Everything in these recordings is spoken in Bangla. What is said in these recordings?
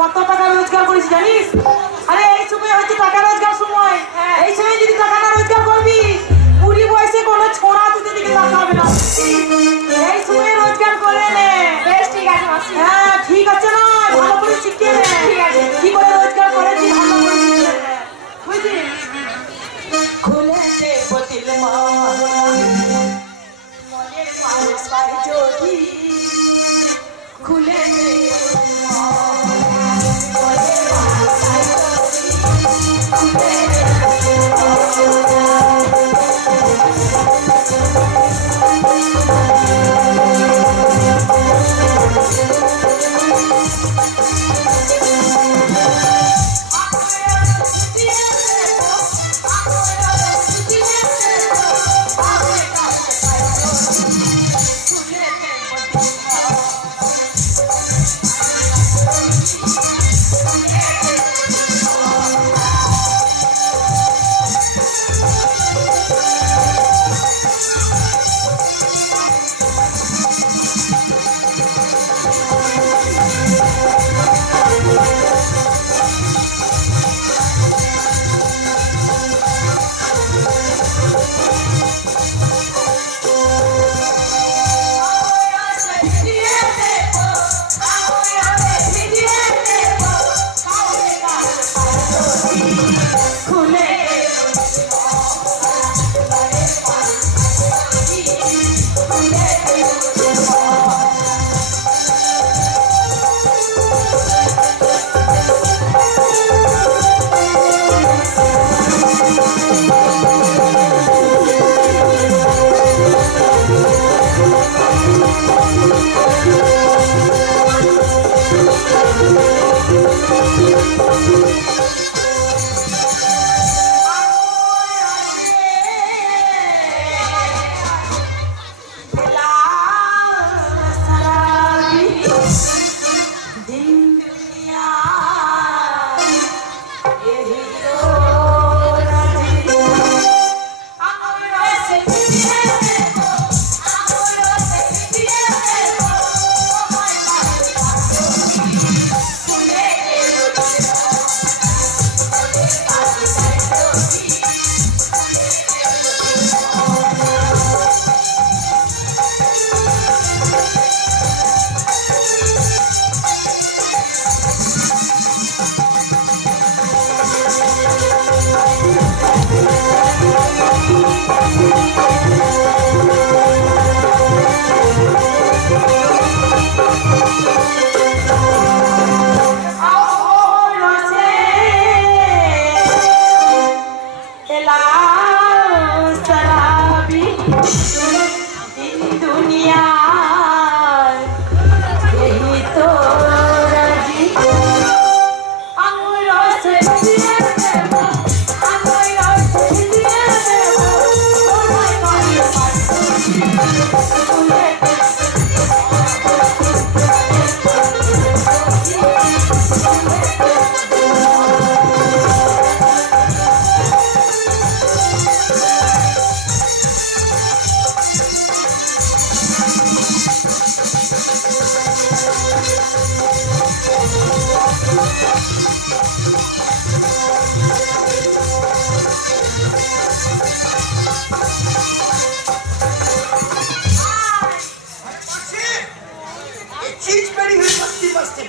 কত টাকা রোজগার করেছি জানিস? আরে এই সময় হচ্ছে টাকা রোজগার সময়। এই সময় যদি টাকা না রোজগার করবি, বুড়ি বয়সে কোনো ছোড়া তোদের দিকে তাকাবে না। এই সময় রোজগার করে নে। বেশ ঠিক আছে মাসি। হ্যাঁ ঠিক আছে না, ভালো করে শিখিয়ে নে। ঠিক আছে। কি করে রোজগার করেছি ভালো করে শিখিয়ে নে, বুঝলি? খুলে দে বতিল মনের মানুষ পাই যদি, খুলে দে মনের মানুষ পাই যদি, খুলে দে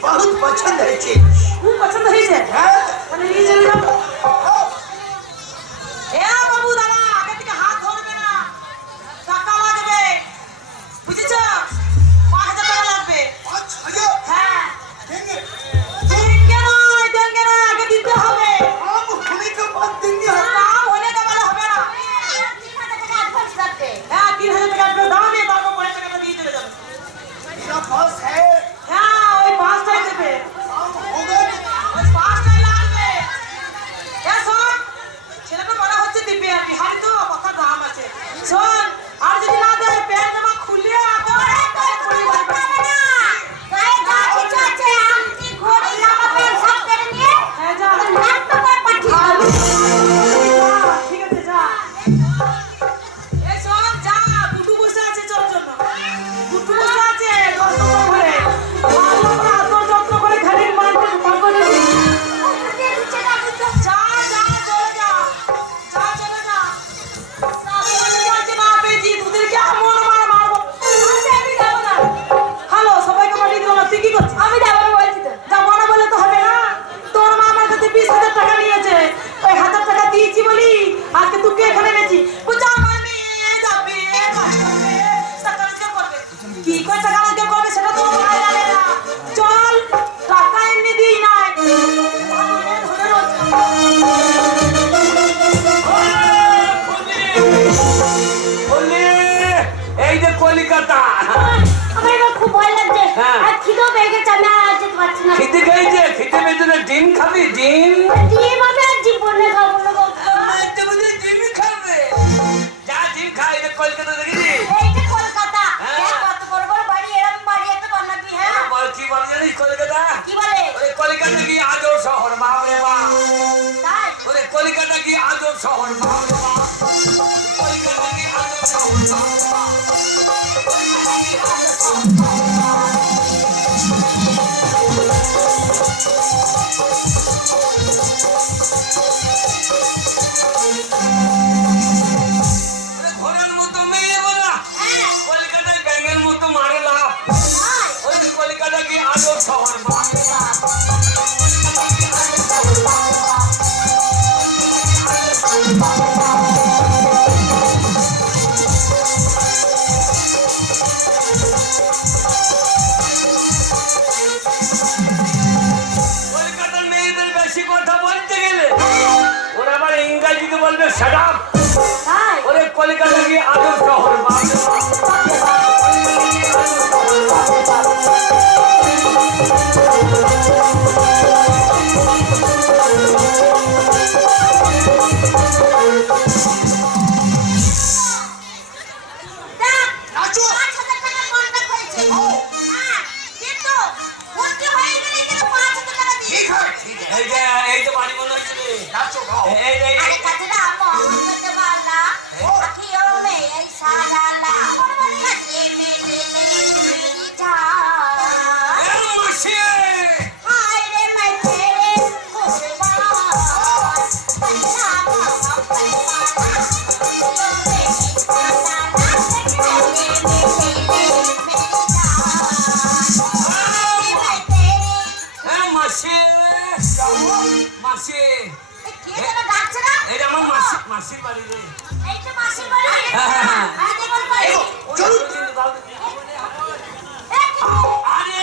बहुत पसंद है चीज। खूब पसंद है जे। हाँ। মানে নিয়ে চলে যাও। এ বাবু দাদা আগে থেকে হাত ধরবে না। টাকা লাগবে। বুঝেছো? 5000 টাকা লাগবে। 5000? হ্যাঁ। देंगे। দেঙ্গে না আগে দিতে হবে। हम होने के बाद देंगे। কাম হলে তো ভালো হবে না। 3000 টাকা অ্যাডভান্স লাগবে। হ্যাঁ 3000 টাকা আপনার দাও নে তারপর পরে টাকাটা দিয়ে চলে যাবে। मेरा पास है। হ্যাঁ ওই 5টাই দেবে। काम होगा। ওই 5টাই লাগবে। এসো করছিস? আমি যাবো বলছি তো। যাবো না বলে তো হবে না। তোর মা আমার কাছে 20,000 টাকা নিয়েছে, ওই 1,000 টাকা দিয়েছি বলি আজকে তোকে এখানে এনেছি। বুঝছো আমার মেয়ে যাবে টাকা রোজগার করবে, কি করে টাকা রোজগার করবে সেটা তো আমার জানে না। চল টাকা এমনি দিই নাই ধরে এই যে কলিকাতা আমার এবার খুব ভয় লাগছে। হ্যাঁ। আর খিদেও পেয়ে গেছে, আমি আর যেতে পারছি না। খেতে খেয়েছে খেতে পেয়েছে ডিম খাবি ডিম ডিম আমি আর জীবনে খাবো না গো। ডিম খাবে যা ডিম খাই রে কলকাতা দেখেছি এই যে কলকাতা, হ্যাঁ। দেখ কত বড় বড় বাড়ি, এরকম বাড়ি একটা বানাবি। হ্যাঁ কি বলে জানিস কলকাতা কি বলে? ওরে কলকাতা কি আজব শহর মা রে মা তাই ওরে কলকাতা কি আজব শহর মা রে মা কলকাতা কি আজব শহর মা রে মা ঘোড়ার মতো মেয়ে বলা হ্যাঁ কলকাতায় ব্যাঙের মতো মারে লাভ তাই ওই কলকাতা কি আজব শহর মা রে মা কলকাতার মেয়েদের বেশি কথা বলতে গেলে ওরা আবার ইংরেজিতে বলবে শাট আপ তাই ওরে কলকাতা কি আজব শহর মা রে মা দেখ নাচো 5,000 টাকা কন্ট্রাক্ট হয়েছে। হ্যাঁ কিন্তু ভর্তি হয়ে গেলে কিন্তু 5,000 টাকা দিই। ঠিক হয় ঠিক है এই তো বাড়ি মনে হচ্ছে রে। নাচো গাও আরে কাছেটা করতে পারলা আখিও মে ऐसा डाला কাছে মে ले ले मेरी जान এ মাসি हाय रे मैं तेरे कुर्बान बन्ना मामा परवाना आखियों में ऐसा डाला काचे में ले ले मेरी जान मैं तेरे মাসি মাসি কে যেন ডাকছে না? এই আমার মাসির বাড়ি রে এই যে মাসির বাড়ি। হ্যাঁ। আরে দেখুন বাড়ি। আরে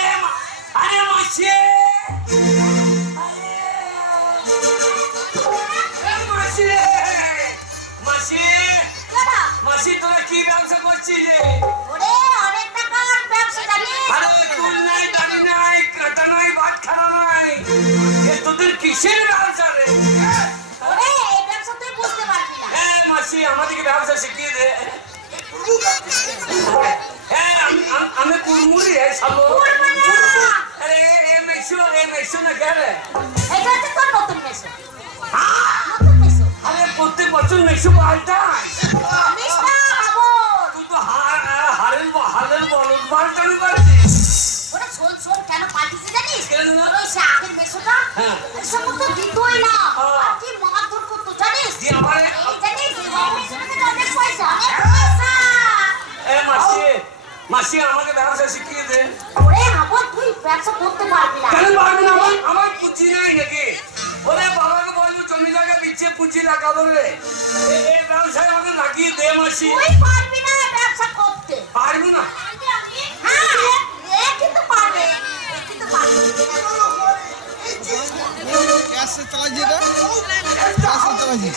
আরে মাসি মাসি মাসি কেডা? মাসি তোরা কি ব্যবসা করছিস রে ওরে অনেক টাকার ব্যবসা জানিস? আরে চুল নাই দাড়ি নাই কাটা নাই বাট খানা নাই এ তোদের কিসের ব্যবসা রে ওরে এই ব্যবসা তুই বুঝতে পারবি না। হ্যাঁ মাসি আমাদেরকে ব্যবসা শিখিয়ে দে হ্যাঁ আমি কুড়মুড়ি সামো কুড়মুড়ি। আরে এ মেশো না কে রে এটা হচ্ছে তোর নতুন মেশো। নতুন মেশো। আরে প্রত্যেক বছর মেশো পাল্টায় আমিস না বাবুর। তুই তো হারের বলদ পাল্টানি পারছিস ওরে শোন কেন পাল্টিছে জানিস? কেন? ওরে সে আগের মেশোটা হ্যাঁ। ওই সময় তো দিতই না। হ্যাঁ। আর কি মারধর করতো জানিস? দিয়ে আবার এই জানিস এই মেশোটা থেকে অনেক পয়সা, অনেক পয়সা। এ মাসি আমাকে ব্যবসা শিখিয়ে দে ওরে হাবো তুই ব্যবসা করতে পারবি না। কেন পারবি না আমার পুঁজি নাই নাকি ওরে বাবাকে বলবো জমি জায়গা বিচ্ছে পুঁজি লাগাবো রে এই ব্যবসায় আমাকে লাগিয়ে দে মাসি তুই পারবি না ব্যবসা করতে। পারবি না হ্যাঁ এ কিন্তু পারবে, এ কিন্তু পারবে। कैसे चला जी रे कैसे चला जी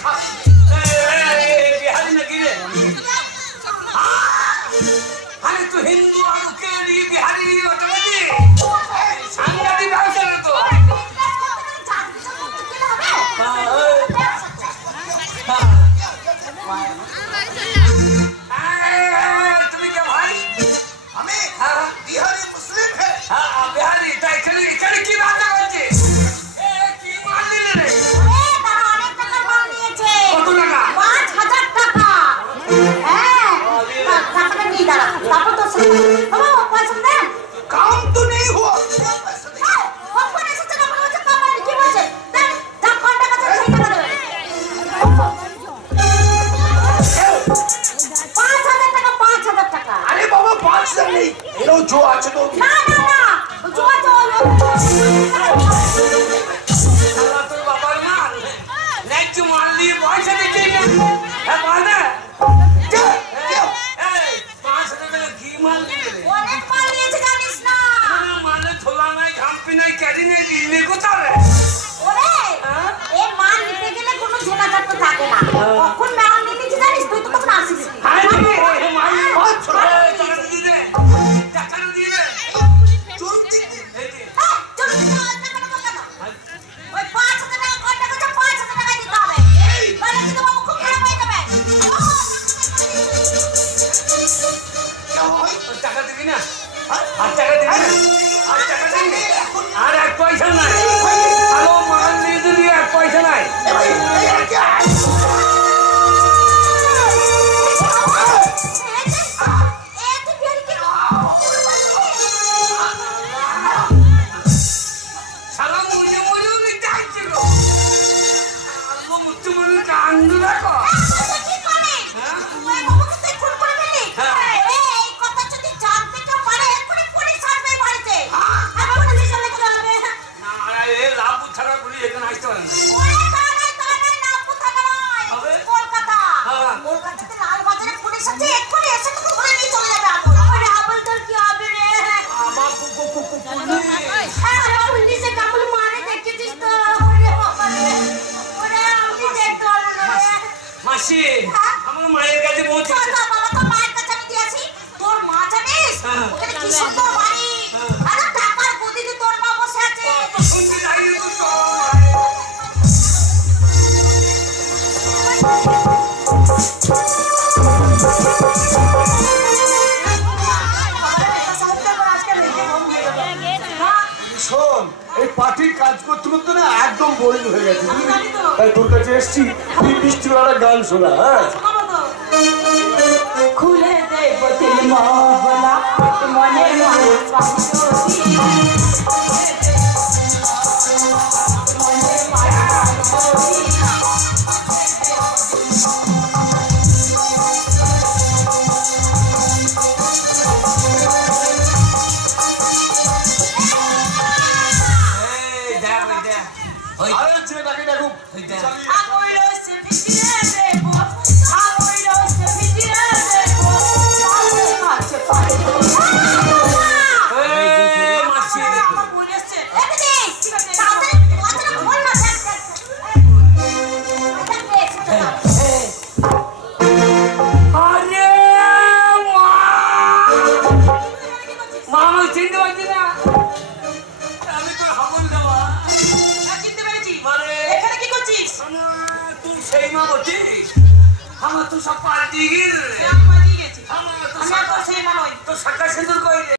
बिहारी नाকি রে আরে তুই হিন্দু আর কে রে বিহারি ওটালি সাংঘাতিক ব্যবসা রে তো তুমি কে ভাই हमें হ্যাঁ बिहारी मुस्लिम है হ্যাঁ বিহারি তাই এখানে কি ব্যবসা করছিস এ কি মারলি রে ওরে তারা অনেক টাকা মাল নিয়েছে। কত শালা তোর বাবার মাল ন্যায্য মাল দিয়ে পয়সা দিচ্ছে না হ্যাঁ বল না এই 5,000 টাকা কি মাল দিলে অনেক মাল নিয়েছে জানিস না মালে থোলা নাই খাম্পি নাই ক্যারি নেই দিল্লি কোথায় ওরে এই মাল নিতে গেলে কোনো ঝোলাঝাট তো থাকে না কখন মাল নিয়ে নিয়েছি জানিস তুই তো তখন আসিস হাই রে মাল টাকা দিয়ে দে টাকা দিয়ে দে চলতি এই যে চল টাকাটা বল না ওই 5,000 টাকা কত টাকা 5,000 টাকা দিতে হবে বলে কিন্তু বাবু খুব খারাপ হয়ে যাবে টাকা দিবি না আর টাকা দিবি না আর টাকা দিবি আর এক পয়সা নাই আলো মাল নিয়ে দিবি এক পয়সা নাই শালা মজে মজে উনি চাইছিল আলো মুচ্ছু মনে কান্দ দেখো এ লাভ ছাড়া বলি এখানে আসতে পারে না মাসি আমার মায়ের কাছে পৌঁছে তোর মা জানিস ওখানে কি সুন্দর বাড়ি আর টাকার গদিতে তোর মা বসে আছে শুনতে যাই তো চল শোন এই পার্টির কাজ করতে করতে না একদম বোরিং হয়ে গেছে বুঝলি? তাই তোর কাছে এসছি তুই বৃষ্টিবেলা গান শোনা হ্যাঁ খুলে দেব তিল মহলা মনে মনে পাখি আরে ছেলেটাকে দেখুক আমি তো হাবল দেওয়া সেই মা বলছিস আমার তো সব পাল্টি গিয়ে আমার তো শাখা সিঁদুর কইলে